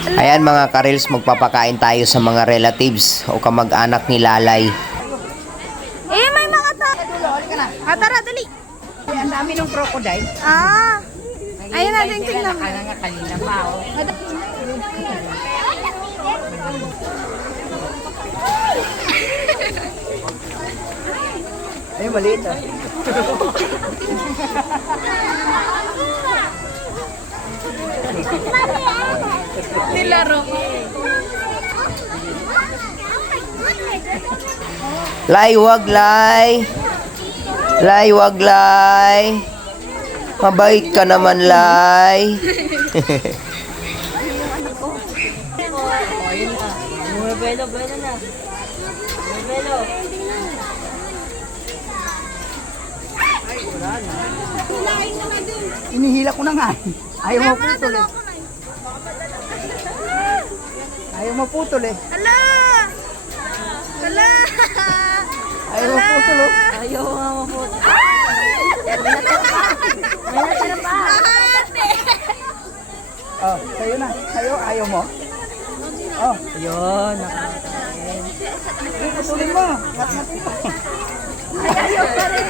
Ayan mga karils, magpapakain tayo sa mga relatives o kamag-anak ni Lalay. Eh, may mga tara, dali. Ang dami ng crocodile. Ayun natin tingnan. Nga kanina pa, oh. Ay, maliit ah. Nilaro. Lay, wag Lay. Lay, wag Lay. Mabait ka naman Lay. Bumibelo na. Bumibelo. Inihila ko na nga. Ayaw mo putol eh. Ayaw mo putol eh. Hala! Hala! Ayaw mo putol oh. Ayaw nga maputol. May natira pa. Oh, sa'yo na. Sa'yo, ayaw mo? Oh, ayun. Putulin mo. Ngat-ngat mo. Ayaw pa rin.